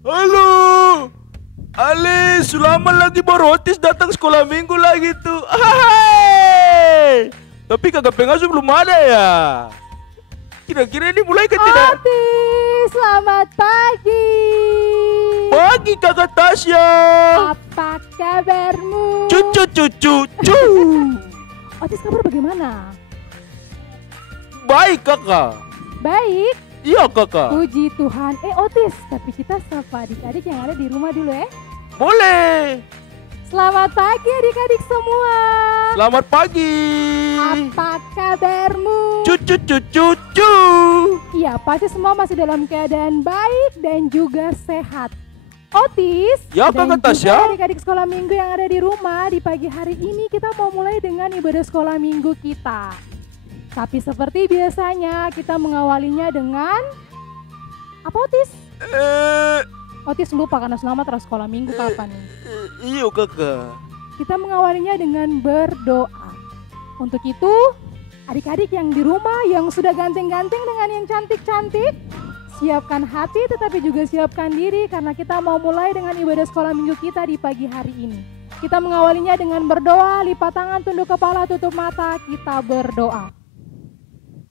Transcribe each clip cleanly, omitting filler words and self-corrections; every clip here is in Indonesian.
Halo, Ale, selamat lagi baru Otis datang sekolah minggu lagi tuh. Hai. Tapi kakak pengasuh belum ada ya. Kira-kira ini mulai ke tidak? Otis, selamat pagi. Pagi kakak Tasya. Apa kabarmu? Cucu. Otis, kabar bagaimana? Baik kakak. Baik. Iya kakak. Puji Tuhan. Otis, tapi kita sapa adik-adik yang ada di rumah dulu ya. Boleh. Selamat pagi adik-adik semua. Selamat pagi. Apa kabarmu? Cucu. Iya, pasti semua masih dalam keadaan baik dan juga sehat. Otis Ya, dan Kakak juga Tasya. adik-adik sekolah minggu yang ada di rumah, di pagi hari ini kita mau mulai dengan ibadah sekolah minggu kita. Tapi seperti biasanya kita mengawalinya dengan apa, Otis? Otis lupa karena selamat terus sekolah minggu kapan nih? Iya kakak. Kita mengawalinya dengan berdoa. Untuk itu, adik-adik yang di rumah yang sudah ganteng-ganteng dengan yang cantik-cantik, siapkan hati tetapi juga siapkan diri karena kita mau mulai dengan ibadah sekolah minggu kita di pagi hari ini. Kita mengawalinya dengan berdoa, lipat tangan, tunduk kepala, tutup mata, kita berdoa.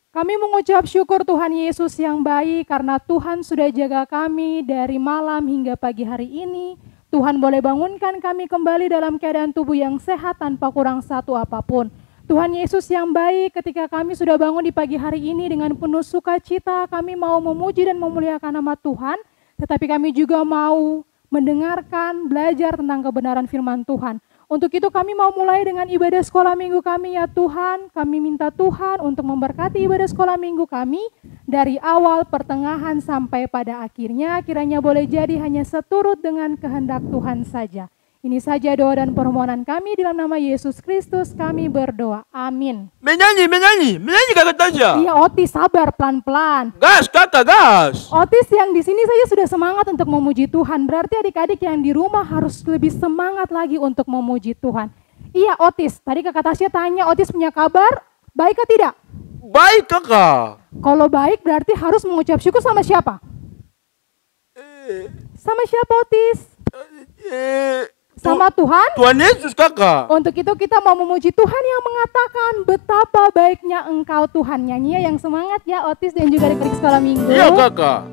Kami mengucap syukur Tuhan Yesus yang baik karena Tuhan sudah jaga kami dari malam hingga pagi hari ini. Tuhan boleh bangunkan kami kembali dalam keadaan tubuh yang sehat tanpa kurang satu apapun. Tuhan Yesus yang baik, ketika kami sudah bangun di pagi hari ini dengan penuh sukacita, kami mau memuji dan memuliakan nama Tuhan, tetapi kami juga mau mendengarkan, belajar tentang kebenaran firman Tuhan. Untuk itu kami mau mulai dengan ibadah sekolah minggu kami ya Tuhan. Kami minta Tuhan untuk memberkati ibadah sekolah minggu kami dari awal, pertengahan sampai pada akhirnya. Kiranya boleh jadi hanya seturut dengan kehendak Tuhan saja. Ini saja doa dan permohonan kami dalam nama Yesus Kristus kami berdoa. Amin. Menyanyi kakak Tasya. Iya Otis, sabar pelan-pelan. Gas kakak, gas. Otis yang di sini saja sudah semangat untuk memuji Tuhan. Berarti adik-adik yang di rumah harus lebih semangat lagi untuk memuji Tuhan. Iya Otis, tadi kakak Tasya tanya Otis punya kabar, baik atau tidak? Baik kakak. Kalau baik berarti harus mengucap syukur sama siapa? Sama siapa Otis? Sama Tuhan? Tuhan Yesus kakak. Untuk itu kita mau memuji Tuhan yang mengatakan betapa baiknya Engkau Tuhan. Nyanyi yang semangat ya Otis dan juga adik-adik sekolah minggu. Iya kakak.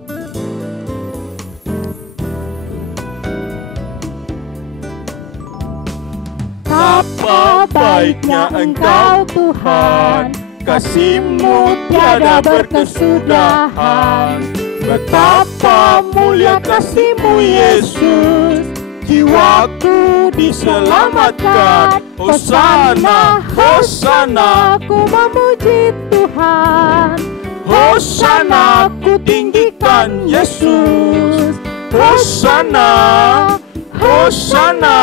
Betapa baiknya Engkau Tuhan, kasih-Mu tiada berkesudahan. Betapa mulia kasih-Mu Yesus, jiwaku diselamatkan. Hosana, Hosana, ku memuji Tuhan. Hosana, ku tinggikan Yesus. Hosana, Hosana,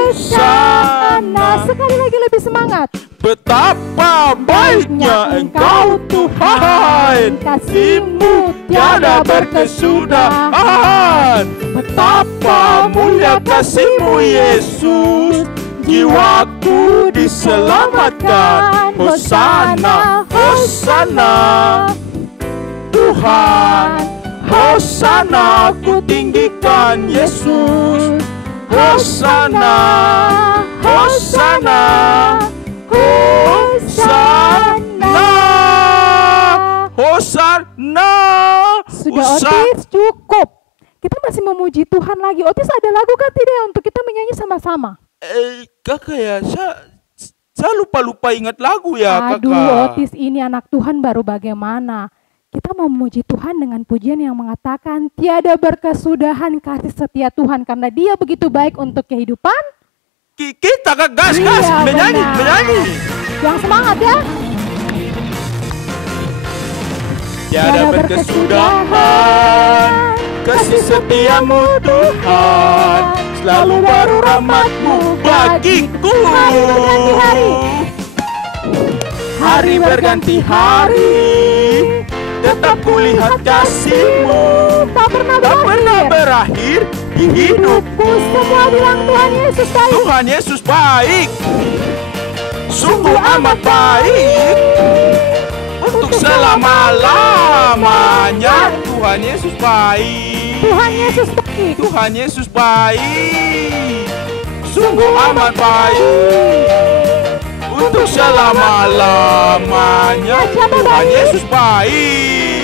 Hosana. Sekali lagi lebih semangat. Betapa baiknya Engkau Tuhan, kasih-Mu tiada berkesudahan. Betapa mulia kasih-Mu Yesus, jiwaku diselamatkan. Hosana, Hosana, Tuhan. Hosana, ku tinggikan Yesus. Hosana, Hosana, Hosana, Hosana. Sudah Otis, cukup. Kita masih memuji Tuhan lagi. Otis ada lagu kan tidak untuk kita menyanyi sama-sama? Kakak ya, saya lupa ingat lagu ya kakak. Aduh Otis, ini anak Tuhan baru bagaimana? Kita mau memuji Tuhan dengan pujian yang mengatakan tiada berkesudahan kasih setia Tuhan karena Dia begitu baik untuk kehidupan. Kita kak, gas, Iya, menyanyi. Yang semangat ya. Tiada berkesudahan kasih setiamu Tuhan, selalu baru rahmat-Mu bagiku. Hari berganti hari, tetap kulihat kasih-Mu, Tak pernah berakhir di hidupku. Semua bilang Tuhan Yesus baik. Tuhan Yesus baik, sungguh amat baik. Untuk selama-lamanya Tuhan Yesus baik. Tuhan Yesus baik. Tuhan Yesus baik, sungguh amat baik, untuk selama-lamanya. Tuhan Yesus baik.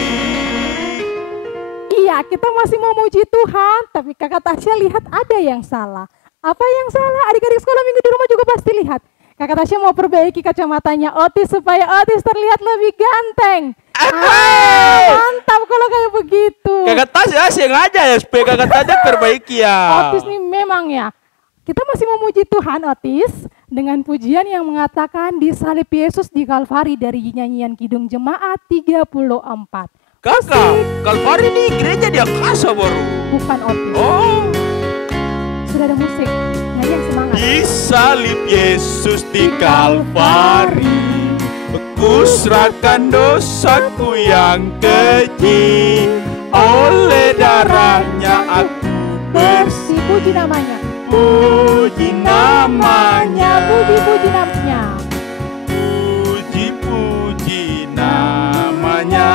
Iya, kita masih mau muji Tuhan, tapi kakak Tasya lihat ada yang salah. Apa yang salah? Adik-adik sekolah minggu di rumah juga pasti lihat. Kakak Tasya mau perbaiki kacamatanya Otis supaya Otis terlihat lebih ganteng. Mantap kalau kayak begitu. Kakak Tasya sengaja ya supaya kakak Tasya perbaiki ya. Otis nih memang ya. Kita masih memuji Tuhan Otis dengan pujian yang mengatakan disalib Yesus di Kalvari dari nyanyian Kidung Jemaat 34. Kakak, Kalvari ini gereja di Akasa baru. Bukan Otis. Oh. Sudah ada musik. Nyanyi yang semangat. Disalib Yesus di Kalvari, kusrahkan dosaku yang keji, oleh darahnya aku bersih. Puji namanya. Puji namanya. Puji namanya. Puji namanya.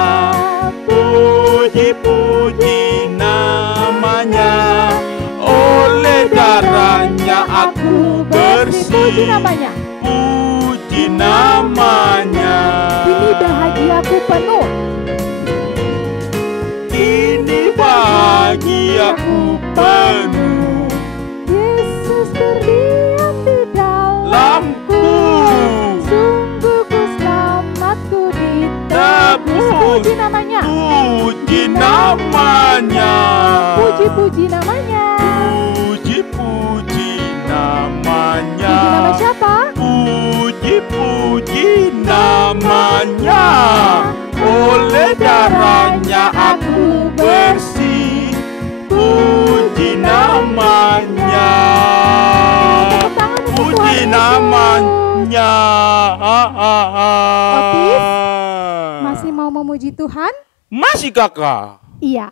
Puji namanya. Oleh darahnya aku bersih. Puji namanya. Puji namanya. Ini bahagiaku penuh. Ini bahagiaku penuh. Yesus berdiam di dalamku. Sungguh ku selamatku ditebus. Puji namanya. Puji namanya. Puji namanya. Puji namanya. Puji nama siapa? Puji namanya. Oleh darahnya aku bersih. Puji namanya. Puji namanya. Otis, masih mau memuji Tuhan? Masih kakak. Iya.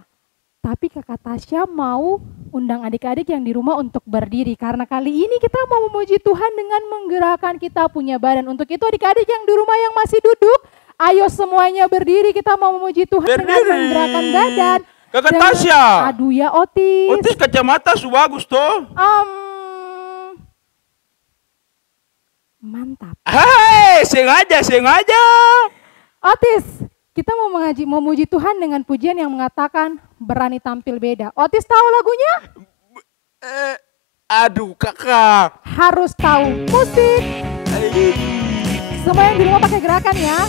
Tapi kakak Tasya mau undang adik-adik yang di rumah untuk berdiri. Karena kali ini kita mau memuji Tuhan dengan menggerakkan kita punya badan. Untuk itu adik-adik yang di rumah yang masih duduk, ayo semuanya berdiri. Kita mau memuji Tuhan dengan menggerakkan badan. Kakak Tasya. Aduh ya Otis. Otis kacamata su bagus toh. Mantap. Hai, sengaja. Otis, kita mau memuji Tuhan dengan pujian yang mengatakan berani tampil beda. Otis tahu lagunya? Aduh kakak. Harus tahu. Musik. Semua yang di rumah pakai gerakan ya.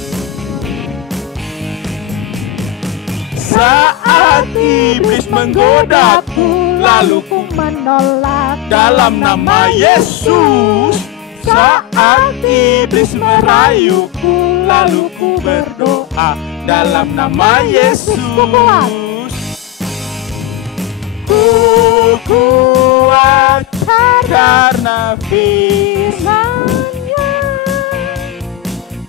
Saat iblis menggodaku, lalu ku menolak dalam nama Yesus. Saat iblis merayuku, lalu ku berdoa dalam nama Yesus. Ku kuat karena firman-Nya,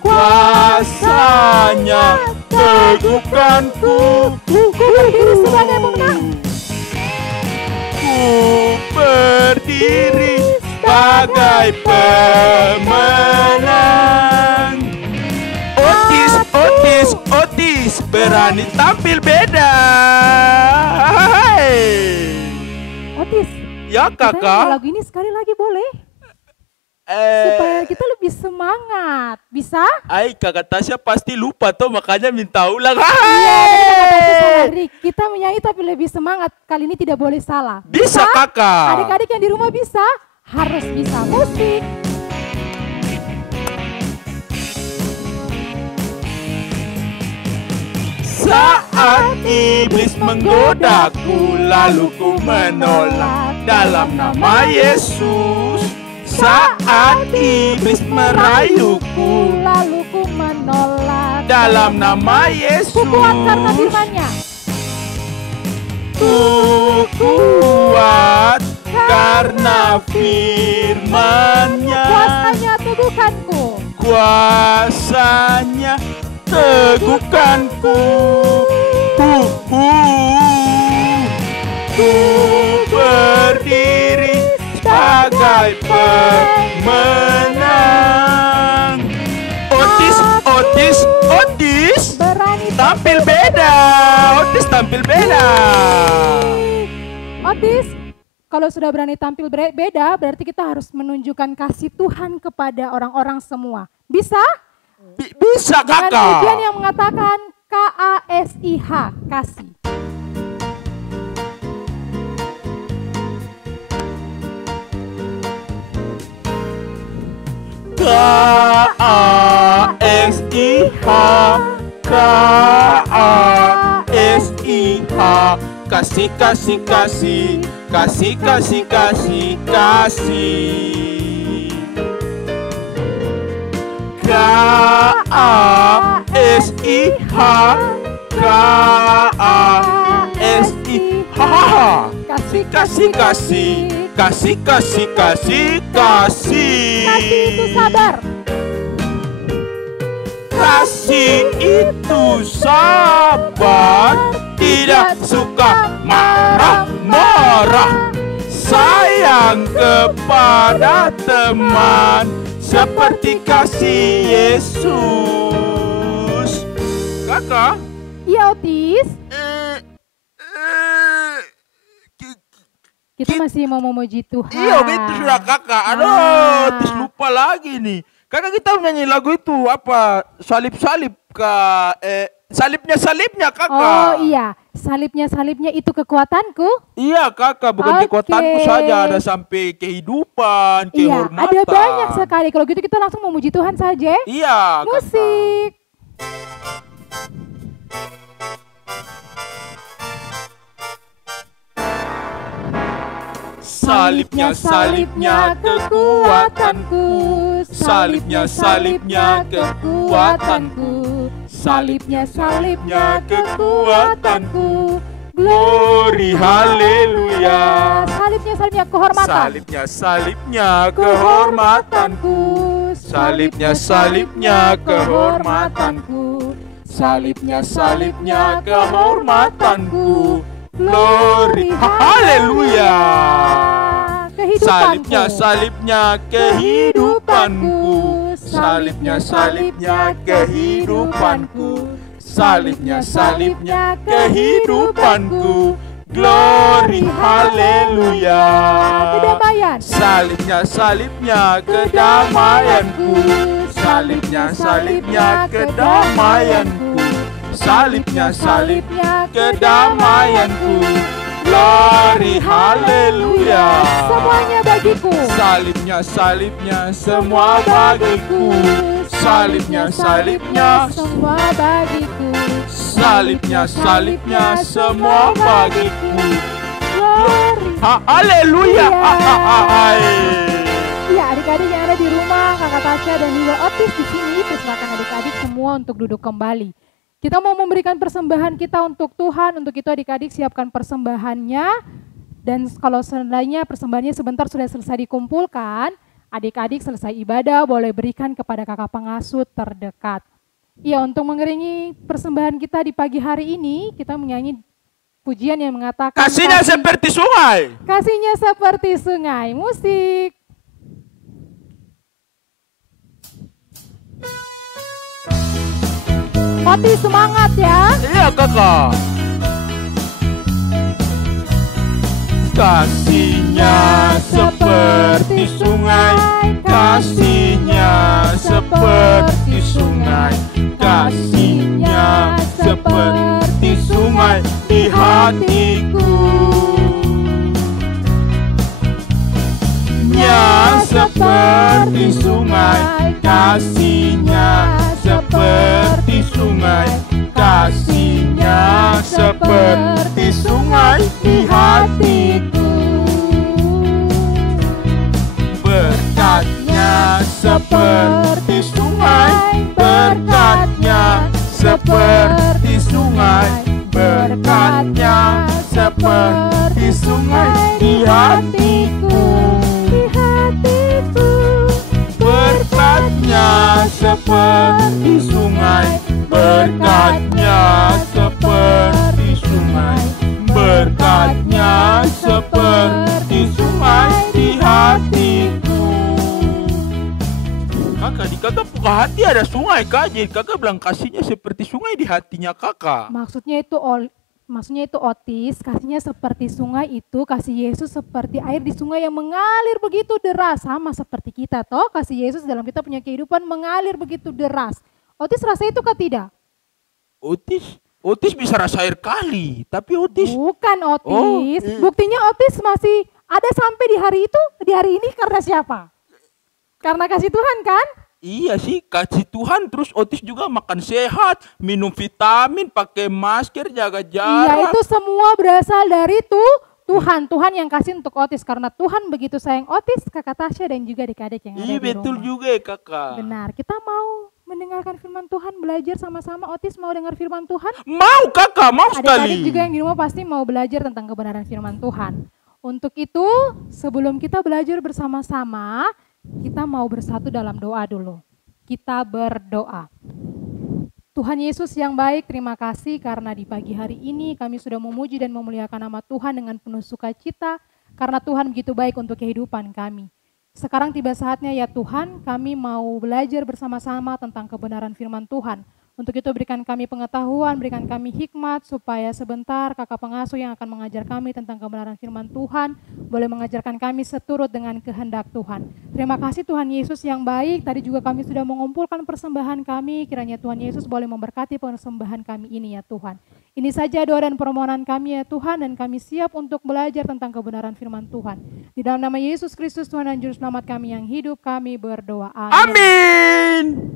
kuasanya teguhkanku. Ku berdiri sebagai pemenang. Ku berdiri sebagai pemenang. Otis berani tampil beda. Otis, ya kakak. Lagu ini sekali lagi boleh? Supaya kita lebih semangat, bisa? Kakak Tasya pasti lupa toh, makanya minta ulang. Iya, kita menyanyi tapi lebih semangat. Kali ini tidak boleh salah. Bisa kakak. Adik-adik yang di rumah bisa? Harus bisa. Musik. Saat iblis menggodaku, lalu ku menolak dalam nama Yesus. Saat iblis merayuku, lalu ku menolak dalam nama Yesus. Ku kuat karena firman-Nya. Ku kuat karena firman-Nya. Kuasanya teguhkanku. Kuasanya teguhkanku. Ku berdiri sebagai pemenang. Otis Berani tampil beda. Otis tampil beda. Otis, kalau sudah berani tampil beda, berarti kita harus menunjukkan kasih Tuhan kepada orang-orang semua. Bisa? Bisa Dengan kakak. pujian yang mengatakan KASIH, kasih. KASIH, KASIH, kasih kasih kasih, kasih kasih kasih kasih. KASIH, KASIH, kasih kasih kasih, kasih kasih kasih kasih. Kasih itu sabar. Kasih itu sabar, tidak suka marah-marah, sayang kepada teman seperti kasih Yesus. Kakak, Iya Otis, kita masih mau memuji Tuhan. iya itu sudah kakak. Aduh, Otis lupa lagi nih. Kakak kita nyanyi lagu itu apa? Salib-salib salibnya kakak. Oh iya, salibnya itu kekuatanku. Iya kakak, bukan Oke. kekuatanku saja, ada sampai kehidupan, Iya, kehormatan. ada banyak sekali. Kalau gitu kita langsung memuji Tuhan saja. Iya kakak. Musik. Salibnya kekuatanku, salibnya kekuatanku, salibnya kekuatanku. Glory haleluya. Salibnya kehormatan. Salibnya kehormatanku, salibnya kehormatanku, salibnya kehormatanku. Glory haleluya. Salibnya kehidupanku, salibnya kehidupanku, salibnya kehidupanku. Glory haleluya. Kedamaian. Salibnya kedamaianku, salibnya kedamaianku, salibnya kedamaianku. Glory haleluya. Semuanya bagiku. Salibnya semua bagiku, salibnya semua bagiku. salibnya semua bagiku. Glory. Haleluya. Iya, adik-adik yang ada di rumah, Kakak Tasya dan juga Otis di sini, persilakan adik-adik semua untuk duduk kembali. Kita mau memberikan persembahan kita untuk Tuhan, untuk itu adik-adik siapkan persembahannya. Dan kalau seandainya persembahannya sebentar sudah selesai dikumpulkan, adik-adik selesai ibadah boleh berikan kepada kakak pengasuh terdekat. Iya, untuk mengiringi persembahan kita di pagi hari ini, kita menyanyi pujian yang mengatakan Kasihnya seperti sungai. kasihnya seperti sungai. Musik. Otis semangat ya. Iya kakak. Kasihnya seperti sungai, kasihnya seperti sungai, kasihnya seperti sungai di hatiku. Nya seperti sungai, kasihnya seperti sungai, kasihnya seperti sungai di hatiku. Berkatnya seperti sungai, berkatnya seperti sungai, berkatnya seperti sungai di hatiku. Berkatnya seperti sungai, berkatnya seperti sungai, berkatnya seperti sungai di hatiku. Kakak dikata buka hati ada sungai kak, jadi kakak bilang kasihnya seperti sungai di hatinya kakak. Maksudnya itu otis, kasihnya seperti sungai itu, kasih Yesus seperti air di sungai yang mengalir begitu deras. Sama seperti kita toh, kasih Yesus dalam kita punya kehidupan mengalir begitu deras. Otis rasa itu kah tidak? Otis bisa rasa air kali, tapi Otis. Bukan Otis, buktinya Otis masih ada sampai di hari ini karena siapa? Karena kasih Tuhan kan? Iya sih, kasih Tuhan, terus Otis juga makan sehat, minum vitamin, pakai masker, jaga jarak. Iya, itu semua berasal dari Tuhan yang kasih untuk Otis, karena Tuhan begitu sayang Otis, kakak Tasya dan juga adik-adik yang ada di rumah. Iya betul juga ya kakak. Benar, kita mau mendengarkan firman Tuhan, belajar sama-sama. Otis mau dengar firman Tuhan? Mau kakak, mau sekali. Adik-adik juga yang di rumah pasti mau belajar tentang kebenaran firman Tuhan. Untuk itu, sebelum kita belajar bersama-sama, kita mau bersatu dalam doa dulu. Kita berdoa. Tuhan Yesus yang baik, terima kasih karena di pagi hari ini kami sudah memuji dan memuliakan nama Tuhan dengan penuh sukacita, karena Tuhan begitu baik untuk kehidupan kami. Sekarang tiba saatnya ya Tuhan, kami mau belajar bersama-sama tentang kebenaran firman Tuhan. Untuk itu berikan kami pengetahuan, berikan kami hikmat, supaya sebentar kakak pengasuh yang akan mengajar kami tentang kebenaran firman Tuhan, boleh mengajarkan kami seturut dengan kehendak Tuhan. Terima kasih Tuhan Yesus yang baik, tadi juga kami sudah mengumpulkan persembahan kami, kiranya Tuhan Yesus boleh memberkati persembahan kami ini ya Tuhan. Ini saja doa dan permohonan kami ya Tuhan, dan kami siap untuk belajar tentang kebenaran firman Tuhan. Di dalam nama Yesus Kristus Tuhan dan Juru Selamat kami yang hidup, kami berdoa. Amin.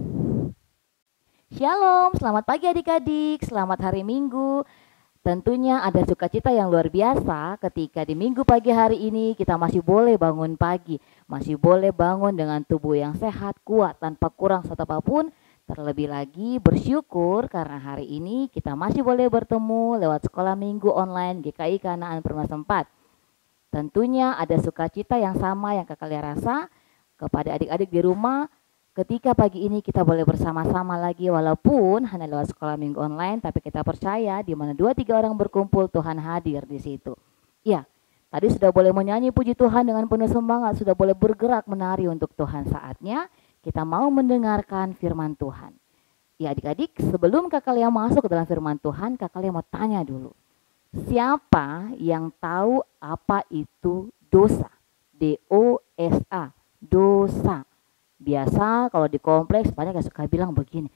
Shalom, selamat pagi adik-adik, selamat hari Minggu. Tentunya ada sukacita yang luar biasa ketika di Minggu pagi hari ini kita masih boleh bangun pagi, masih boleh bangun dengan tubuh yang sehat, kuat, tanpa kurang satu apapun. Terlebih lagi bersyukur karena hari ini kita masih boleh bertemu lewat sekolah minggu online GKI Kanaan Permata 4. Tentunya ada sukacita yang sama yang kakak rasa kepada adik-adik di rumah. Ketika pagi ini kita boleh bersama-sama lagi walaupun hanya lewat sekolah minggu online, tapi kita percaya di mana 2-3 orang berkumpul Tuhan hadir di situ. Ya, tadi sudah boleh menyanyi puji Tuhan dengan penuh semangat, sudah boleh bergerak menari untuk Tuhan. Saatnya kita mau mendengarkan firman Tuhan. Ya adik-adik, sebelum kakak Lia masuk ke dalam firman Tuhan, kakak Lia mau tanya dulu. Siapa yang tahu apa itu dosa? D-O-S-A, dosa. Biasa kalau di kompleks banyak yang suka bilang begini,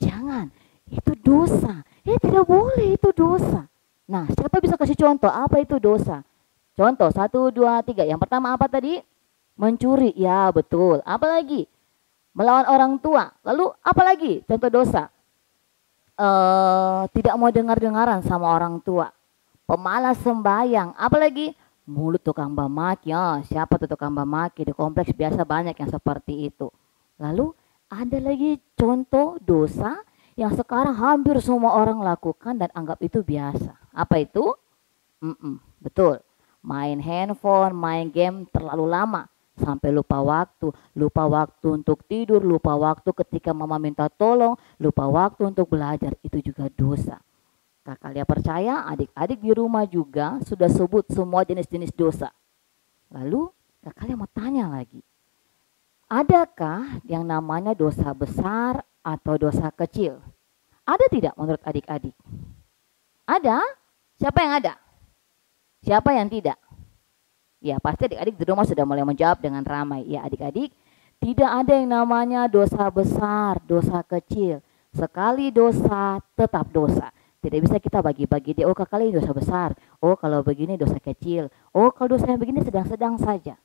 jangan, itu dosa, tidak boleh, itu dosa. Nah, siapa bisa kasih contoh apa itu dosa? Contoh, 1, 2, 3. Yang pertama apa tadi? Mencuri, ya betul. Apa lagi? Melawan orang tua. Lalu apa lagi contoh dosa? Tidak mau dengar-dengaran sama orang tua. Pemalas sembahyang. Apa lagi? Mulut tukang bamaki, ya siapa tuh tukang bamaki di kompleks biasa banyak yang seperti itu. Lalu ada lagi contoh dosa yang sekarang hampir semua orang lakukan dan anggap itu biasa. Apa itu? Betul, main handphone, main game terlalu lama sampai lupa waktu untuk tidur, lupa waktu ketika mama minta tolong, lupa waktu untuk belajar, itu juga dosa. Kakak Lia percaya adik-adik di rumah juga sudah sebut semua jenis-jenis dosa. Lalu kakak Lia mau tanya lagi. Adakah yang namanya dosa besar atau dosa kecil? Ada tidak menurut adik-adik? Ada? Siapa yang ada? Siapa yang tidak? Ya pasti adik-adik di rumah sudah mulai menjawab dengan ramai. Ya adik-adik, tidak ada yang namanya dosa besar, dosa kecil. Sekali dosa tetap dosa. Tidak bisa kita bagi-bagi dia, kakak ini dosa besar, kalau begini dosa kecil, kalau dosa yang begini sedang-sedang saja.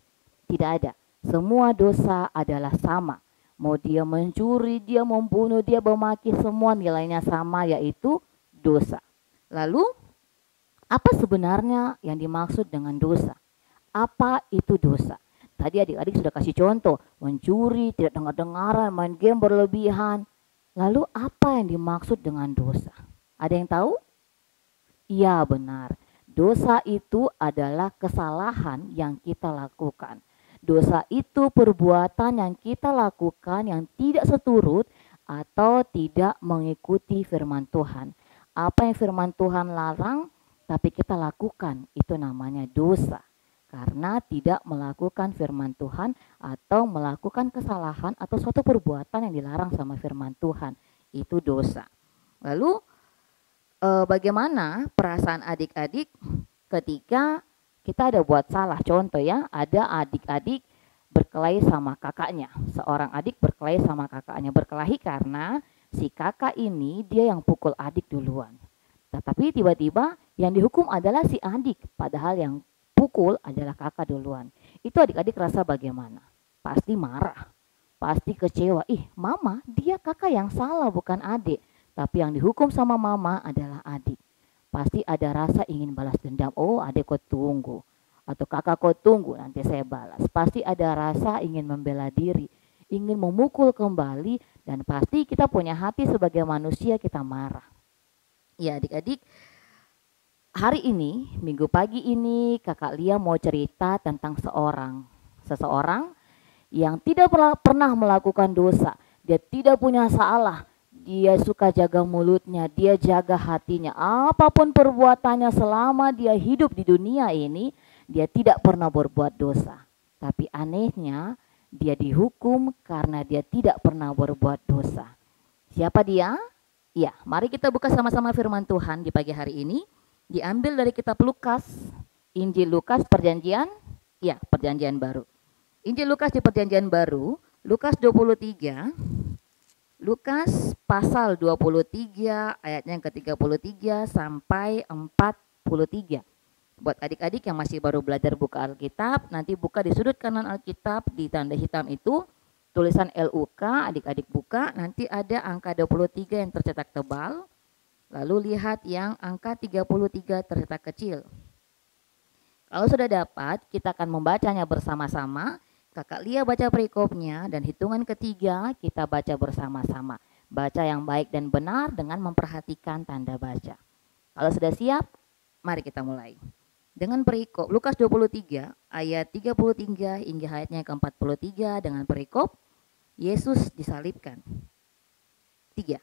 Tidak ada, semua dosa adalah sama. Mau dia mencuri, dia membunuh, dia memaki, semua nilainya sama, yaitu dosa. Lalu, apa sebenarnya yang dimaksud dengan dosa? Apa itu dosa? Tadi adik-adik sudah kasih contoh, mencuri, tidak dengar-dengaran, main game berlebihan. Lalu apa yang dimaksud dengan dosa? Ada yang tahu? Iya benar, dosa itu adalah kesalahan yang kita lakukan. Dosa itu perbuatan yang kita lakukan yang tidak seturut atau tidak mengikuti firman Tuhan. Apa yang firman Tuhan larang tapi kita lakukan, itu namanya dosa. karena tidak melakukan firman Tuhan atau melakukan kesalahan atau suatu perbuatan yang dilarang sama firman Tuhan. Itu dosa. Lalu bagaimana perasaan adik-adik ketika kita ada buat salah? Contoh ya, ada adik-adik berkelahi sama kakaknya. Seorang adik berkelahi sama kakaknya. Berkelahi karena si kakak ini dia yang pukul adik duluan. Tetapi tiba-tiba yang dihukum adalah si adik, padahal yang pukul adalah kakak duluan. Itu adik-adik rasa bagaimana? Pasti marah, pasti kecewa. Ih, mama, dia kakak yang salah bukan adik. Tapi yang dihukum sama mama adalah adik. Pasti ada rasa ingin balas dendam. Oh, adik kau tunggu. Atau kakak kau tunggu, nanti saya balas. Pasti ada rasa ingin membela diri, ingin memukul kembali. Dan pasti kita punya hati sebagai manusia, kita marah. Ya adik-adik, hari ini, minggu pagi ini kakak Lia mau cerita tentang seseorang yang tidak pernah melakukan dosa. Dia tidak punya salah, dia suka jaga mulutnya, dia jaga hatinya. Apapun perbuatannya selama dia hidup di dunia ini, dia tidak pernah berbuat dosa. Tapi anehnya, dia dihukum karena dia tidak pernah berbuat dosa. Siapa dia? Ya, mari kita buka sama-sama firman Tuhan di pagi hari ini. Diambil dari kitab Lukas, Injil Lukas perjanjian baru. Injil Lukas di perjanjian baru, Lukas 23, Lukas pasal 23 ayatnya yang ke-33 sampai 43. Buat adik-adik yang masih baru belajar buka Alkitab, nanti buka di sudut kanan Alkitab di tanda hitam itu, tulisan LUK, adik-adik buka, nanti ada angka 23 yang tercetak tebal, lalu lihat yang angka 33 tercetak kecil. Kalau sudah dapat, kita akan membacanya bersama-sama. Kakak Lia baca perikopnya dan hitungan ketiga kita baca bersama-sama. Baca yang baik dan benar dengan memperhatikan tanda baca. Kalau sudah siap, mari kita mulai. Dengan perikop Lukas 23 ayat 33 hingga ayatnya ke-43 dengan perikop Yesus disalibkan. 3.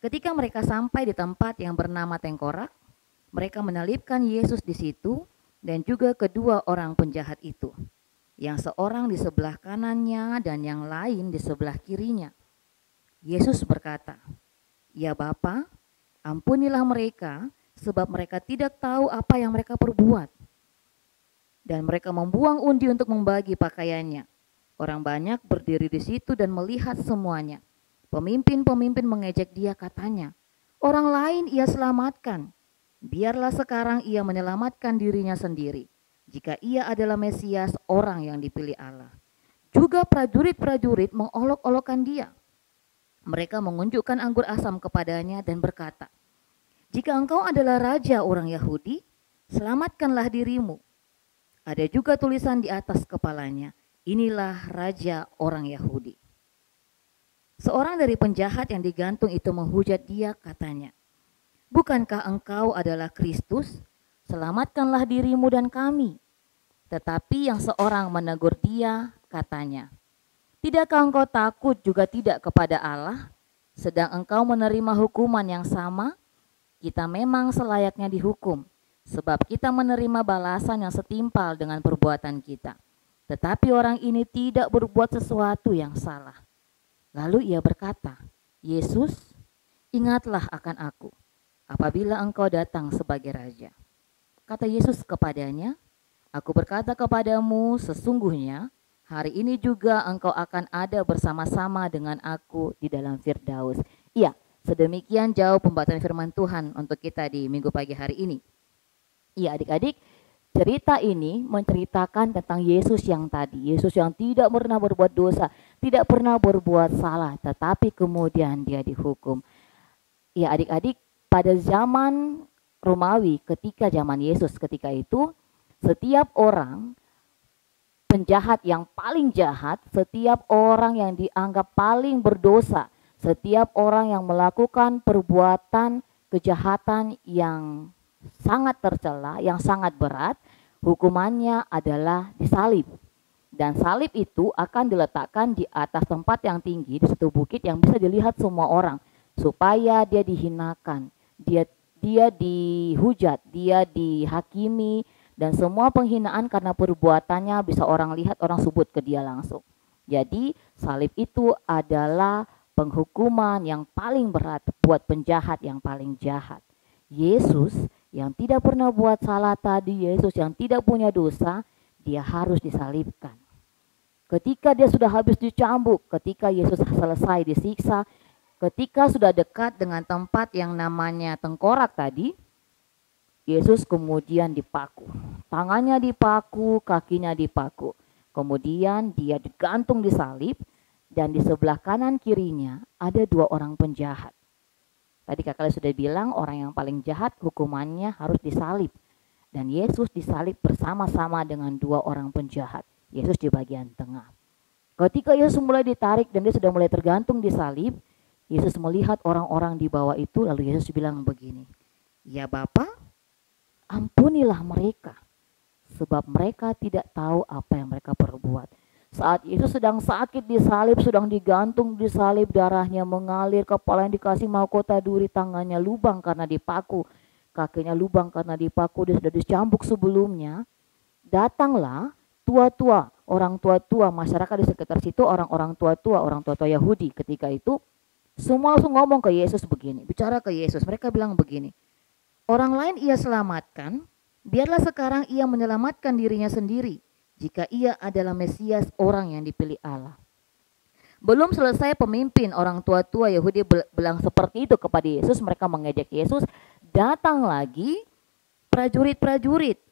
Ketika mereka sampai di tempat yang bernama Tengkorak, mereka menyalibkan Yesus di situ dan juga kedua orang penjahat itu, yang seorang di sebelah kanannya dan yang lain di sebelah kirinya. Yesus berkata, "Ya Bapa, ampunilah mereka, sebab mereka tidak tahu apa yang mereka perbuat." Dan mereka membuang undi untuk membagi pakaiannya. Orang banyak berdiri di situ dan melihat semuanya. Pemimpin-pemimpin mengejek dia, katanya, "Orang lain ia selamatkan. Biarlah sekarang ia menyelamatkan dirinya sendiri, jika ia adalah Mesias, orang yang dipilih Allah." Juga prajurit-prajurit mengolok-olokkan dia. Mereka mengunjukkan anggur asam kepadanya dan berkata, "Jika engkau adalah raja orang Yahudi, selamatkanlah dirimu." Ada juga tulisan di atas kepalanya, "Inilah raja orang Yahudi." Seorang dari penjahat yang digantung itu menghujat dia, katanya, "Bukankah engkau adalah Kristus? Selamatkanlah dirimu dan kami." Tetapi yang seorang menegur dia, katanya, "Tidakkah engkau takut juga tidak kepada Allah, sedang engkau menerima hukuman yang sama? Kita memang selayaknya dihukum, sebab kita menerima balasan yang setimpal dengan perbuatan kita. Tetapi orang ini tidak berbuat sesuatu yang salah." Lalu ia berkata, "Yesus, ingatlah akan aku apabila engkau datang sebagai raja." Kata Yesus kepadanya, "Aku berkata kepadamu, sesungguhnya hari ini juga engkau akan ada bersama-sama dengan aku di dalam Firdaus." Iya, sedemikian jauh pembacaan firman Tuhan untuk kita di minggu pagi hari ini. Iya adik-adik, cerita ini menceritakan tentang Yesus yang tadi. Yesus yang tidak pernah berbuat dosa, tidak pernah berbuat salah, tetapi kemudian dia dihukum. Iya adik-adik, pada zaman Romawi, ketika zaman Yesus ketika itu, setiap orang penjahat yang paling jahat, setiap orang yang dianggap paling berdosa, setiap orang yang melakukan perbuatan kejahatan yang sangat tercela, yang sangat berat, hukumannya adalah disalib. Dan salib itu akan diletakkan di atas tempat yang tinggi, di suatu bukit yang bisa dilihat semua orang, supaya dia dihinakan, dia dihujat, dia dihakimi, Dan semua penghinaan karena perbuatannya bisa orang lihat, orang sebut ke dia langsung. Jadi salib itu adalah penghukuman yang paling berat buat penjahat yang paling jahat. Yesus yang tidak pernah buat salah tadi, Yesus yang tidak punya dosa, dia harus disalibkan. Ketika dia sudah habis dicambuk, ketika Yesus selesai disiksa, ketika sudah dekat dengan tempat yang namanya tengkorak tadi, Yesus kemudian dipaku. Tangannya dipaku, kakinya dipaku. Kemudian dia digantung di salib dan di sebelah kanan kirinya ada 2 orang penjahat. Tadi kakak sudah bilang orang yang paling jahat hukumannya harus disalib. Dan Yesus disalib bersama-sama dengan 2 orang penjahat. Yesus di bagian tengah. Ketika Yesus mulai ditarik dan dia sudah mulai tergantung di salib, Yesus melihat orang-orang di bawah itu, lalu Yesus bilang begini, "Ya Bapa, ampunilah mereka, sebab mereka tidak tahu apa yang mereka perbuat." Saat Yesus sedang sakit di salib, sedang digantung di salib, darahnya mengalir, kepala yang dikasih mahkota duri, tangannya lubang karena dipaku, kakinya lubang karena dipaku, dia sudah dicambuk sebelumnya. Datanglah tua-tua, orang tua-tua, masyarakat di sekitar situ, orang tua-tua Yahudi ketika itu, semua langsung ngomong ke Yesus begini, bicara ke Yesus. Mereka bilang begini, "Orang lain ia selamatkan, biarlah sekarang ia menyelamatkan dirinya sendiri, jika ia adalah Mesias, orang yang dipilih Allah." Belum selesai pemimpin orang tua-tua Yahudi bilang seperti itu kepada Yesus, mereka mengejek Yesus, datang lagi prajurit-prajurit.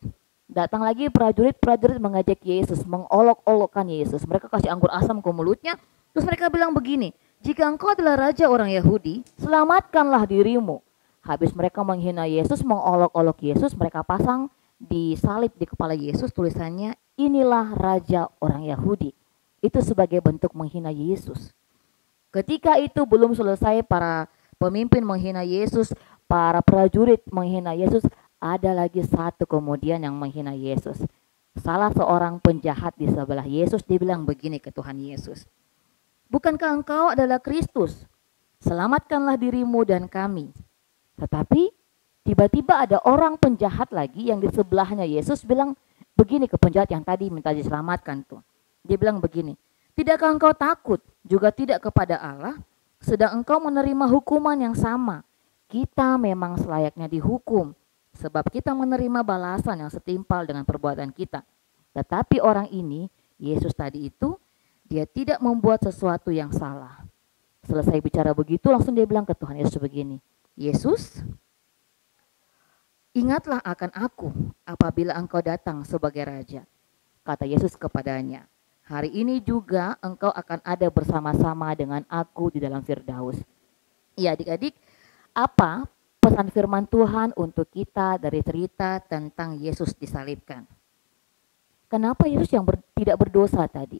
Datang lagi prajurit-prajurit mengejek Yesus, mengolok-olokkan Yesus. Mereka kasih anggur asam ke mulutnya, terus mereka bilang begini, "Jika engkau adalah raja orang Yahudi, selamatkanlah dirimu." Habis mereka menghina Yesus, mengolok-olok Yesus, mereka pasang di salib di kepala Yesus tulisannya, "Inilah raja orang Yahudi." Itu sebagai bentuk menghina Yesus. Ketika itu belum selesai, para pemimpin menghina Yesus, para prajurit menghina Yesus, ada lagi satu kemudian yang menghina Yesus. Salah seorang penjahat di sebelah Yesus, dia bilang begini ke Tuhan Yesus, "Bukankah engkau adalah Kristus? Selamatkanlah dirimu dan kami." Tetapi tiba-tiba ada orang penjahat lagi yang di sebelahnya Yesus bilang begini ke penjahat yang tadi minta diselamatkan tuh. Dia bilang begini, "Tidakkah engkau takut juga tidak kepada Allah, sedang engkau menerima hukuman yang sama? Kita memang selayaknya dihukum, sebab kita menerima balasan yang setimpal dengan perbuatan kita. Tetapi orang ini," Yesus tadi itu, "dia tidak membuat sesuatu yang salah." Selesai bicara begitu, langsung dia bilang ke Tuhan Yesus begini, "Yesus, ingatlah akan aku apabila engkau datang sebagai raja." Kata Yesus kepadanya, "Hari ini juga engkau akan ada bersama-sama dengan aku di dalam Firdaus." Ya adik-adik, apa pesan firman Tuhan untuk kita dari cerita tentang Yesus disalibkan? Kenapa Yesus yang tidak berdosa tadi?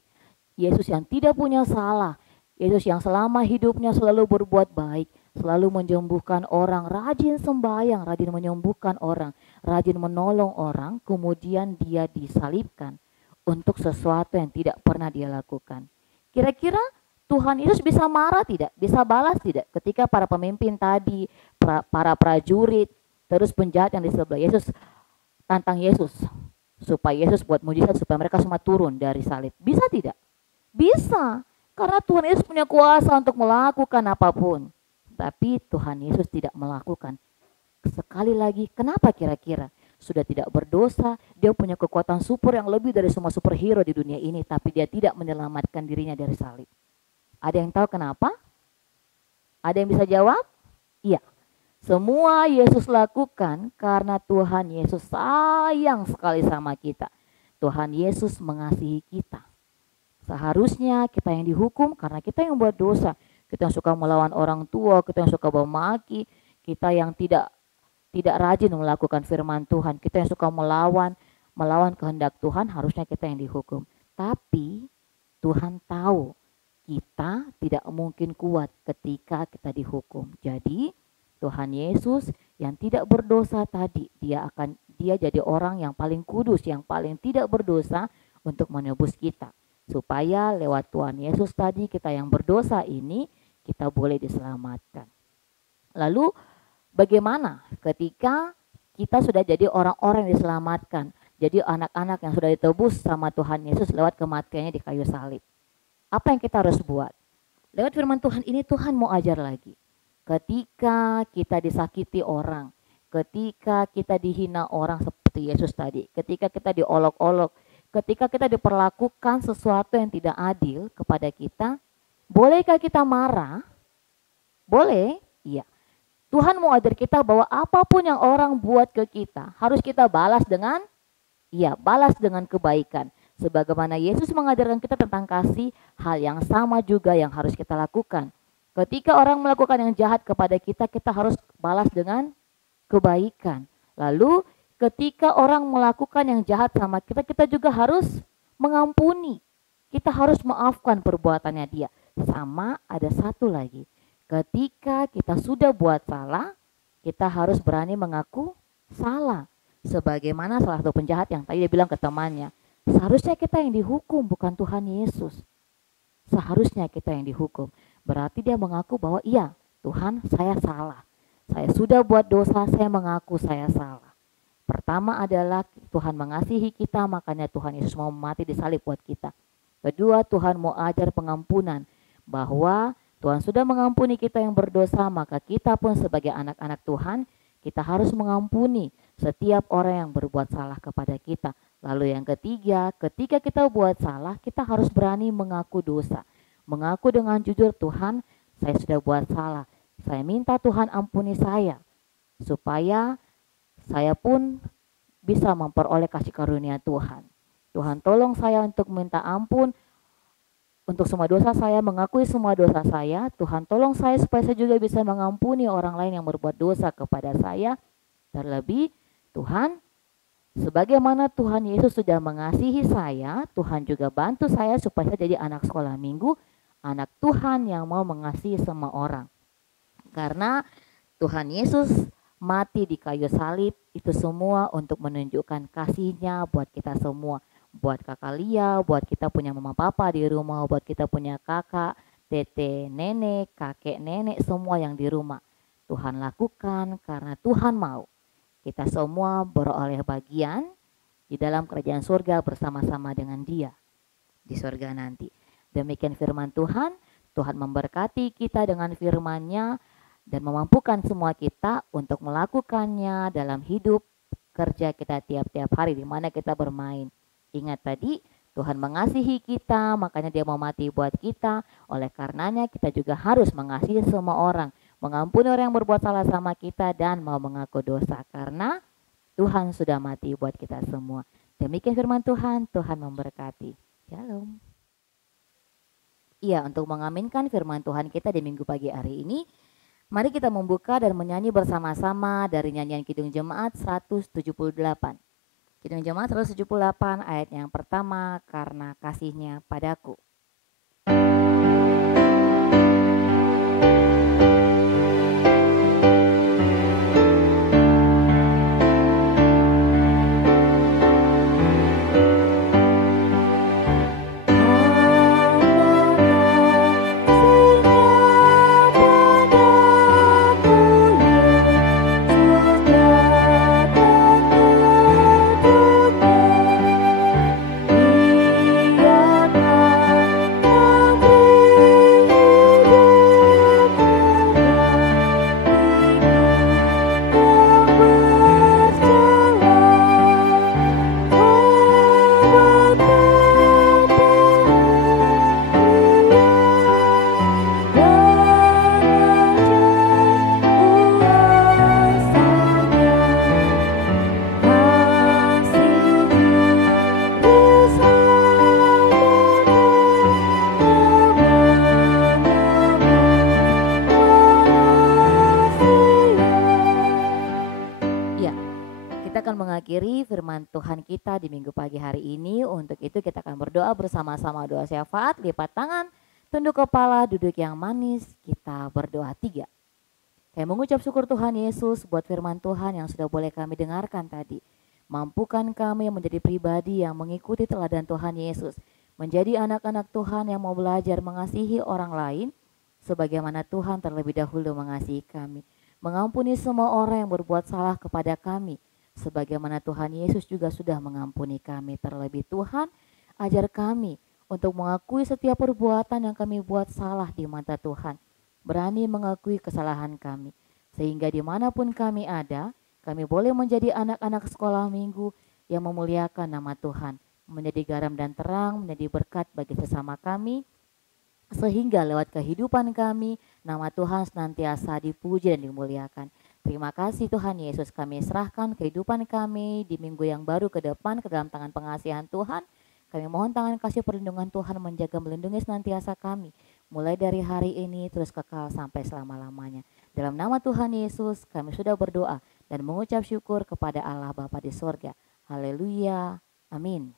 Yesus yang tidak punya salah, Yesus yang selama hidupnya selalu berbuat baik, selalu menyembuhkan orang, rajin sembahyang, rajin menyembuhkan orang, rajin menolong orang, kemudian dia disalibkan untuk sesuatu yang tidak pernah dia lakukan. Kira-kira Tuhan Yesus bisa marah tidak? Bisa balas tidak? Ketika para pemimpin tadi, para prajurit, terus penjahat yang di sebelah Yesus tantang Yesus supaya Yesus buat mujizat supaya mereka semua turun dari salib. Bisa tidak? Bisa. Karena Tuhan Yesus punya kuasa untuk melakukan apapun. Tapi Tuhan Yesus tidak melakukan. Sekali lagi, kenapa kira-kira? Sudah tidak berdosa, dia punya kekuatan super yang lebih dari semua superhero di dunia ini, tapi dia tidak menyelamatkan dirinya dari salib. Ada yang tahu kenapa? Ada yang bisa jawab? Iya. Semua Yesus lakukan karena Tuhan Yesus sayang sekali sama kita. Tuhan Yesus mengasihi kita. Seharusnya kita yang dihukum karena kita yang buat dosa. Kita yang suka melawan orang tua, kita yang suka memaki, kita yang tidak rajin melakukan firman Tuhan, kita yang suka melawan kehendak Tuhan, harusnya kita yang dihukum. Tapi Tuhan tahu kita tidak mungkin kuat ketika kita dihukum. Jadi Tuhan Yesus yang tidak berdosa tadi, dia jadi orang yang paling kudus, yang paling tidak berdosa untuk menebus kita. Supaya lewat Tuhan Yesus tadi, kita yang berdosa ini kita boleh diselamatkan. Lalu bagaimana ketika kita sudah jadi orang-orang yang diselamatkan, jadi anak-anak yang sudah ditebus sama Tuhan Yesus lewat kematiannya di kayu salib. Apa yang kita harus buat? Lewat firman Tuhan ini Tuhan mau ajar lagi. Ketika kita disakiti orang, ketika kita dihina orang seperti Yesus tadi, ketika kita diolok-olok, ketika kita diperlakukan sesuatu yang tidak adil kepada kita, bolehkah kita marah? Boleh, iya. Tuhan mau ajar kita bahwa apapun yang orang buat ke kita, harus kita balas dengan, balas dengan kebaikan. Sebagaimana Yesus mengajarkan kita tentang kasih, hal yang sama juga yang harus kita lakukan. Ketika orang melakukan yang jahat kepada kita, kita harus balas dengan kebaikan. Lalu ketika orang melakukan yang jahat sama kita, kita juga harus mengampuni. Kita harus maafkan perbuatannya dia. Sama ada satu lagi, ketika kita sudah buat salah, kita harus berani mengaku salah. Sebagaimana salah satu penjahat yang tadi dia bilang ke temannya, seharusnya kita yang dihukum, bukan Tuhan Yesus. Seharusnya kita yang dihukum. Berarti dia mengaku bahwa iya, Tuhan, saya salah. Saya sudah buat dosa, saya mengaku saya salah. Pertama adalah Tuhan mengasihi kita, makanya Tuhan Yesus mau mati di salib buat kita. Kedua, Tuhan mau ajar pengampunan, bahwa Tuhan sudah mengampuni kita yang berdosa, maka kita pun sebagai anak-anak Tuhan, kita harus mengampuni setiap orang yang berbuat salah kepada kita. Lalu yang ketiga, ketika kita buat salah, kita harus berani mengaku dosa. Mengaku dengan jujur, Tuhan, saya sudah buat salah. Saya minta Tuhan ampuni saya, supaya saya pun bisa memperoleh kasih karunia Tuhan. Tuhan tolong saya untuk minta ampun untuk semua dosa saya, mengakui semua dosa saya. Tuhan tolong saya supaya saya juga bisa mengampuni orang lain yang berbuat dosa kepada saya. Terlebih Tuhan, sebagaimana Tuhan Yesus sudah mengasihi saya, Tuhan juga bantu saya supaya saya jadi anak sekolah minggu, anak Tuhan yang mau mengasihi semua orang. Karena Tuhan Yesus mati di kayu salib itu semua untuk menunjukkan kasih-Nya buat kita semua. Buat kakak Lia, buat kita punya mama papa di rumah, buat kita punya kakak, tete, nenek, kakek, nenek, semua yang di rumah. Tuhan lakukan karena Tuhan mau kita semua beroleh bagian di dalam kerajaan surga bersama-sama dengan Dia di surga nanti. Demikian firman Tuhan. Tuhan memberkati kita dengan firman-Nya dan memampukan semua kita untuk melakukannya dalam hidup kerja kita tiap-tiap hari di mana kita bermain. Ingat tadi, Tuhan mengasihi kita, makanya Dia mau mati buat kita. Oleh karenanya kita juga harus mengasihi semua orang, mengampuni orang yang berbuat salah sama kita dan mau mengaku dosa karena Tuhan sudah mati buat kita semua. Demikian firman Tuhan, Tuhan memberkati. Shalom. Iya, untuk mengaminkan firman Tuhan kita di minggu pagi hari ini, mari kita membuka dan menyanyi bersama-sama dari nyanyian Kidung Jemaat 178. Kidung Jemaat 178 ayat yang pertama, karena kasih-Nya padaku. Mengakhiri firman Tuhan kita di minggu pagi hari ini. Untuk itu kita akan berdoa bersama-sama, doa syafaat, lipat tangan, tunduk kepala, duduk yang manis. Kita berdoa 3. Saya mengucap syukur Tuhan Yesus buat firman Tuhan yang sudah boleh kami dengarkan tadi. Mampukan kami menjadi pribadi yang mengikuti teladan Tuhan Yesus, menjadi anak-anak Tuhan yang mau belajar mengasihi orang lain sebagaimana Tuhan terlebih dahulu mengasihi kami. Mengampuni semua orang yang berbuat salah kepada kami, sebagaimana Tuhan Yesus juga sudah mengampuni kami. Terlebih Tuhan, ajar kami untuk mengakui setiap perbuatan yang kami buat salah di mata Tuhan. Berani mengakui kesalahan kami. Sehingga dimanapun kami ada, kami boleh menjadi anak-anak sekolah minggu yang memuliakan nama Tuhan. Menjadi garam dan terang, menjadi berkat bagi sesama kami. Sehingga lewat kehidupan kami, nama Tuhan senantiasa dipuji dan dimuliakan. Terima kasih Tuhan Yesus, kami serahkan kehidupan kami di minggu yang baru ke depan ke dalam tangan pengasihan Tuhan. Kami mohon tangan kasih perlindungan Tuhan menjaga melindungi senantiasa kami. Mulai dari hari ini terus kekal sampai selama-lamanya. Dalam nama Tuhan Yesus kami sudah berdoa dan mengucap syukur kepada Allah Bapa di sorga. Haleluya. Amin.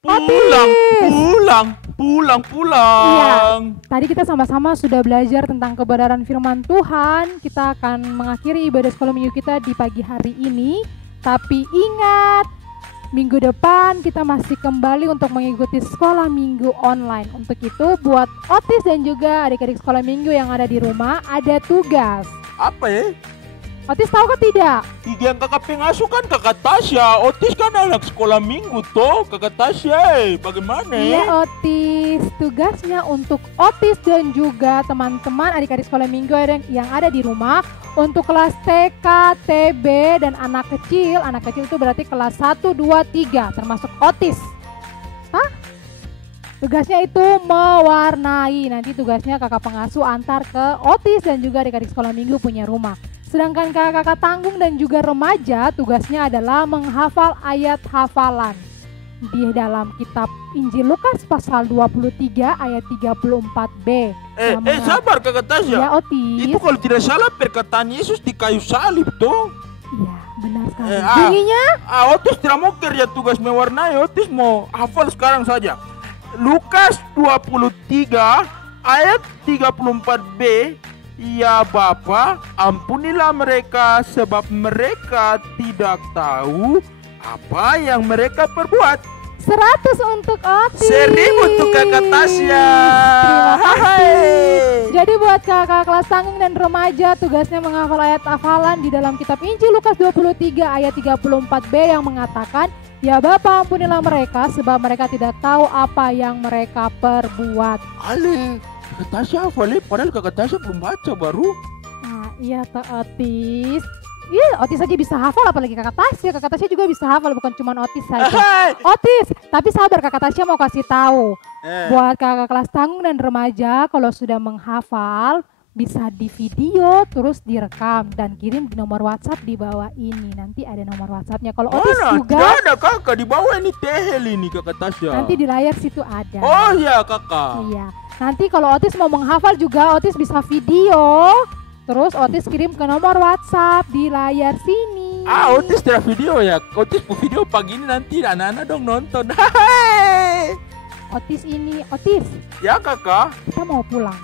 Pulang. Iya, tadi kita sama-sama sudah belajar tentang kebenaran firman Tuhan. Kita akan mengakhiri ibadah sekolah minggu kita di pagi hari ini. Tapi ingat, minggu depan kita masih kembali untuk mengikuti sekolah minggu online. Untuk itu buat Otis dan juga adik-adik sekolah minggu yang ada di rumah ada tugas. Apa ya? Otis tahu kan tidak? Tiga yang kakak pengasuh kan kakak Tasya. Otis kan anak sekolah minggu toh. Kakak Tasya, bagaimana? Iya Otis, tugasnya untuk Otis dan juga teman-teman adik-adik sekolah minggu yang ada di rumah untuk kelas TK, TB, dan anak kecil. Anak kecil itu berarti kelas 1, 2, 3 termasuk Otis. Hah? Tugasnya itu mewarnai. Nanti tugasnya kakak pengasuh antar ke Otis dan juga adik-adik sekolah minggu punya rumah. Sedangkan kakak-kakak tanggung dan juga remaja tugasnya adalah menghafal ayat hafalan. Di dalam kitab Injil Lukas pasal 23 ayat 34b. Sabar kakak Tasya. Ya Otis. Itu kalau tidak salah perkataan Yesus di kayu salib toh. Iya benar sekali. Bunyinya? Otis tidak mau kerja tugas mewarnai. Otis mau hafal sekarang saja. Lukas 23 ayat 34b. Ya Bapa, ampunilah mereka sebab mereka tidak tahu apa yang mereka perbuat. 100 untuk Otis. 1000 untuk kakak Tasya. Terima kasih. Jadi buat kakak kelas tanggung dan remaja tugasnya menghafal ayat hafalan di dalam kitab Injil Lukas 23 ayat 34b yang mengatakan, ya Bapa ampunilah mereka sebab mereka tidak tahu apa yang mereka perbuat. Ale, kakak Tasya hafal, padahal kakak Tasya belum baca baru. Nah, iya toh Otis. Iya, Otis saja bisa hafal apalagi kakak Tasya. Kakak Tasya juga bisa hafal, bukan cuma Otis saja. Otis, tapi sabar kakak Tasya mau kasih tahu. Buat kakak kelas tanggung dan remaja kalau sudah menghafal bisa di video terus direkam dan kirim di nomor WhatsApp di bawah ini. Nanti ada nomor WhatsAppnya. Kalau Otis juga tidak ada kakak, di bawah ini tehel ini kakak Tasya. nanti di layar situ ada. Oh iya kakak. Iya. Nanti kalau Otis mau menghafal juga Otis bisa video. Terus Otis kirim ke nomor WhatsApp di layar sini. Otis tidak video ya. Otis mau video pagi ini nanti anak-anak dong nonton. Otis ini, Otis. Ya kakak. Kita mau pulang.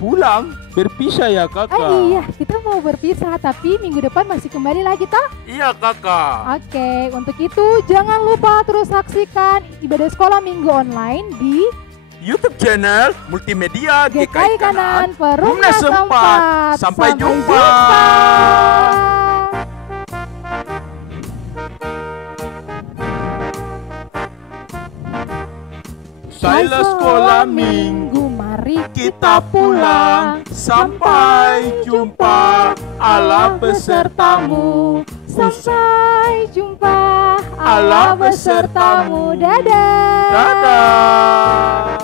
Pulang? Berpisah ya kakak? Iya, kita mau berpisah tapi minggu depan masih kembali lagi toh? Iya kakak. Oke, untuk itu jangan lupa terus saksikan ibadah sekolah minggu online di YouTube channel Multimedia GKI Kanan Perumnas 4. Sampai jumpa. Saya sekolah minggu, mari kita pulang. Sampai jumpa, Allah besertamu. Sampai jumpa, Allah besertamu. Dadah. Dadah.